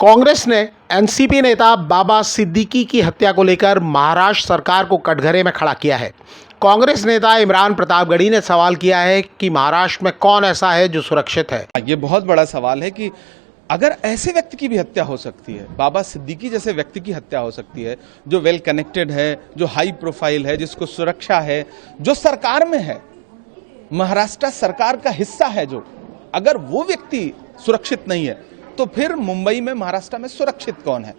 कांग्रेस ने एनसीपी नेता बाबा सिद्दीकी की हत्या को लेकर महाराष्ट्र सरकार को कटघरे में खड़ा किया है। कांग्रेस नेता इमरान प्रतापगढ़ी ने सवाल किया है कि महाराष्ट्र में कौन ऐसा है जो सुरक्षित है। ये बहुत बड़ा सवाल है कि अगर ऐसे व्यक्ति की भी हत्या हो सकती है, बाबा सिद्दीकी जैसे व्यक्ति की हत्या हो सकती है, जो वेल कनेक्टेड है, जो हाई प्रोफाइल है, जिसको सुरक्षा है, जो सरकार में है, महाराष्ट्र सरकार का हिस्सा है, जो अगर वो व्यक्ति सुरक्षित नहीं है तो फिर मुंबई में, महाराष्ट्र में सुरक्षित कौन है?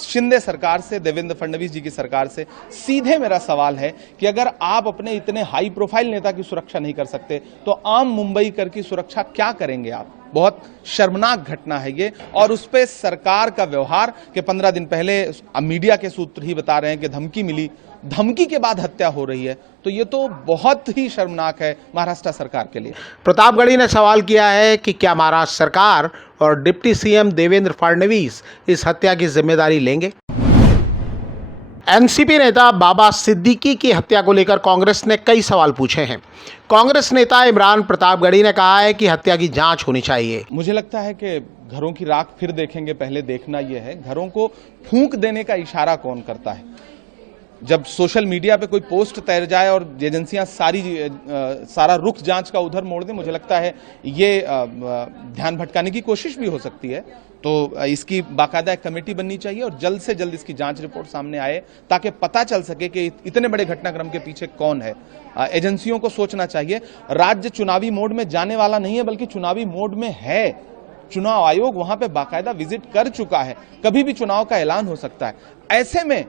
शिंदे सरकार से, देवेंद्र फडणवीस जी की सरकार से सीधे मेरा सवाल है कि अगर आप अपने इतने हाई प्रोफाइल नेता की सुरक्षा नहीं कर सकते तो आम मुंबईकर की सुरक्षा क्या करेंगे आप? बहुत शर्मनाक घटना है ये। और उस पे सरकार का व्यवहार कि 15 दिन पहले मीडिया के सूत्र ही बता रहे हैं कि धमकी मिली, धमकी के बाद हत्या हो रही है, तो ये तो बहुत ही शर्मनाक है महाराष्ट्र सरकार के लिए। प्रतापगढ़ी ने सवाल किया है कि क्या महाराष्ट्र सरकार और डिप्टी सीएम देवेंद्र फडणवीस इस हत्या की जिम्मेदारी लेंगे। एनसीपी नेता बाबा सिद्दीकी की हत्या को लेकर कांग्रेस ने कई सवाल पूछे हैं। कांग्रेस नेता इमरान प्रतापगढ़ी ने कहा है कि हत्या की जांच होनी चाहिए। मुझे लगता है कि घरों की राख फिर देखेंगे, पहले देखना यह है घरों को फूंक देने का इशारा कौन करता है। जब सोशल मीडिया पे कोई पोस्ट तैर जाए और एजेंसियां सारा रुख जांच का उधर मोड़ दें, मुझे लगता है ये ध्यान भटकाने की कोशिश भी हो सकती है। तो इसकी बाकायदा एक कमेटी बननी चाहिए और जल्द से जल्द इसकी जांच रिपोर्ट सामने आए ताकि पता चल सके कि इतने बड़े घटनाक्रम के पीछे कौन है। एजेंसियों को सोचना चाहिए। राज्य चुनावी मोड में जाने वाला नहीं है, बल्कि चुनावी मोड में है। चुनाव आयोग वहां पे बाकायदा विजिट कर चुका है, कभी भी चुनाव का ऐलान हो सकता है। ऐसे में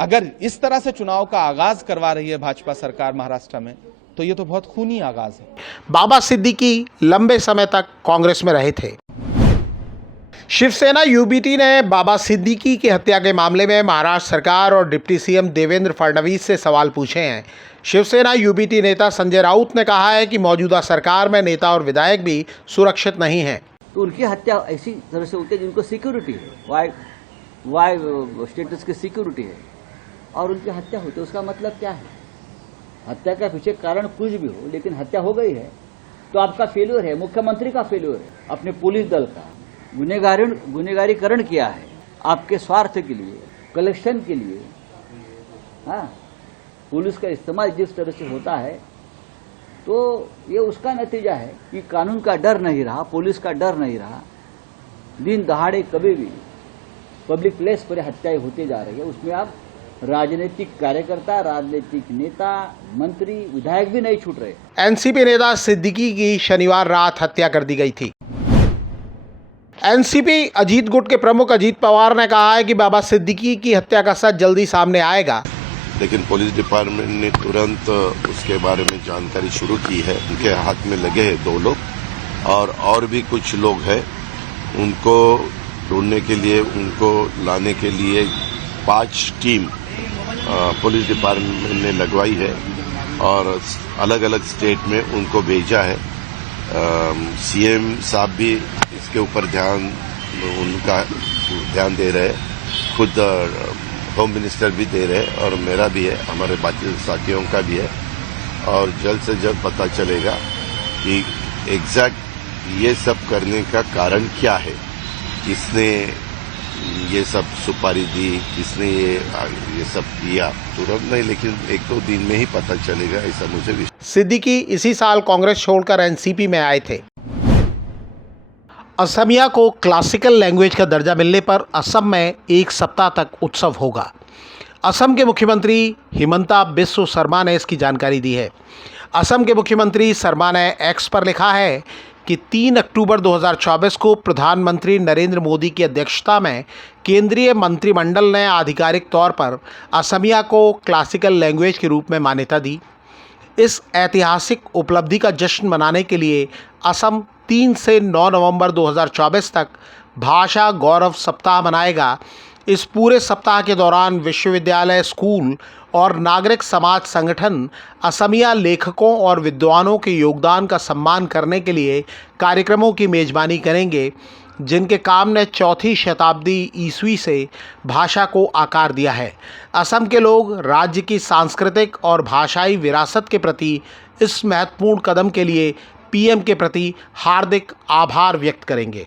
अगर इस तरह से चुनाव का आगाज करवा रही है भाजपा सरकार महाराष्ट्र में, तो ये तो बहुत खूनी आगाज है। बाबा सिद्दीकी लंबे समय तक कांग्रेस में रहे थे। शिवसेना यूबीटी ने बाबा सिद्दीकी की हत्या के मामले में महाराष्ट्र सरकार और डिप्टी सीएम देवेंद्र फडणवीस से सवाल पूछे हैं। शिवसेना यूबीटी नेता संजय राउत ने कहा है कि मौजूदा सरकार में नेता और विधायक भी सुरक्षित नहीं हैं। तो उनकी हत्या ऐसी तरह से होती है जिनको सिक्योरिटी है, वाई स्टेटस की सिक्योरिटी है, और उनकी हत्या होती है। उसका मतलब क्या है? हत्या का पीछे कारण कुछ भी हो, लेकिन हत्या हो गई है तो आपका फेल्योर है, मुख्यमंत्री का फेल्योर है, अपने पुलिस दल का गुनेगारीकरण किया है आपके स्वार्थ के लिए, कलेक्शन के लिए। हाँ, पुलिस का इस्तेमाल जिस तरह से होता है तो ये उसका नतीजा है कि कानून का डर नहीं रहा, पुलिस का डर नहीं रहा। दिन दहाड़े कभी भी पब्लिक प्लेस पर हत्याएं होती जा रही है। उसमें आप राजनीतिक कार्यकर्ता, राजनीतिक नेता, मंत्री, विधायक भी नहीं छूट रहे। एनसीपी नेता सिद्दीकी की शनिवार रात हत्या कर दी गई थी। एनसीपी अजीत गुट के प्रमुख अजीत पवार ने कहा है कि बाबा सिद्दीकी की हत्या का सच जल्दी सामने आएगा, लेकिन पुलिस डिपार्टमेंट ने तुरंत उसके बारे में जानकारी शुरू की है। उनके हाथ में लगे हैं 2 लोग और भी कुछ लोग हैं। उनको ढूंढने के लिए, उनको लाने के लिए 5 टीम पुलिस डिपार्टमेंट ने लगवाई है और अलग अलग स्टेट में उनको भेजा है। सीएम साहब भी इसके ऊपर उनका ध्यान दे रहे हैं, खुद होम मिनिस्टर भी दे रहे हैं और मेरा भी है, हमारे बाकी साथियों का भी है। और जल्द से जल्द पता चलेगा कि एग्जैक्ट ये सब करने का कारण क्या है, किसने ये सब सुपारी दी, किसने ये सब किया। तुरंत नहीं, लेकिन 1-2 दिन में ही पता चलेगा, ऐसा मुझे भी। सिद्दीकी इसी साल कांग्रेस छोड़कर एनसीपी में आए थे। असमिया को क्लासिकल लैंग्वेज का दर्जा मिलने पर असम में 1 सप्ताह तक उत्सव होगा। असम के मुख्यमंत्री हिमंता बिस्व शर्मा ने इसकी जानकारी दी है। असम के मुख्यमंत्री शर्मा ने एक्स पर लिखा है कि 3 अक्टूबर 2024 को प्रधानमंत्री नरेंद्र मोदी की अध्यक्षता में केंद्रीय मंत्रिमंडल ने आधिकारिक तौर पर असमिया को क्लासिकल लैंग्वेज के रूप में मान्यता दी। इस ऐतिहासिक उपलब्धि का जश्न मनाने के लिए असम 3 से 9 नवंबर 2024 तक भाषा गौरव सप्ताह मनाएगा। इस पूरे सप्ताह के दौरान विश्वविद्यालय, स्कूल और नागरिक समाज संगठन असमिया लेखकों और विद्वानों के योगदान का सम्मान करने के लिए कार्यक्रमों की मेज़बानी करेंगे, जिनके काम ने 4वीं शताब्दी ईस्वी से भाषा को आकार दिया है। असम के लोग राज्य की सांस्कृतिक और भाषाई विरासत के प्रति इस महत्वपूर्ण कदम के लिए पीएम के प्रति हार्दिक आभार व्यक्त करेंगे।